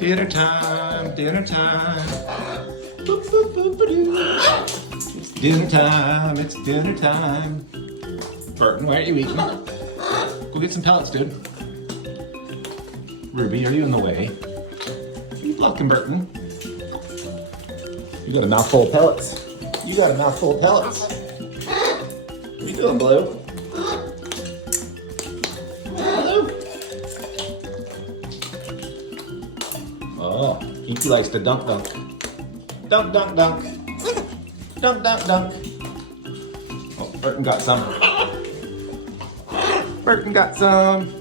Dinner time, dinner time. Boop, boop, boop, ba-doo. It's dinner time, it's dinner time. Burton, why aren't you eating? Go get some pellets, dude. Ruby, are you in the way? Are you blocking Burton? You got a mouthful of pellets. You got a mouthful of pellets. What are you doing, Blue? Blue? Oh, he likes to dunk dunk. Dunk dunk dunk. Dunk dunk dunk. Oh, Burton got some. Burton got some.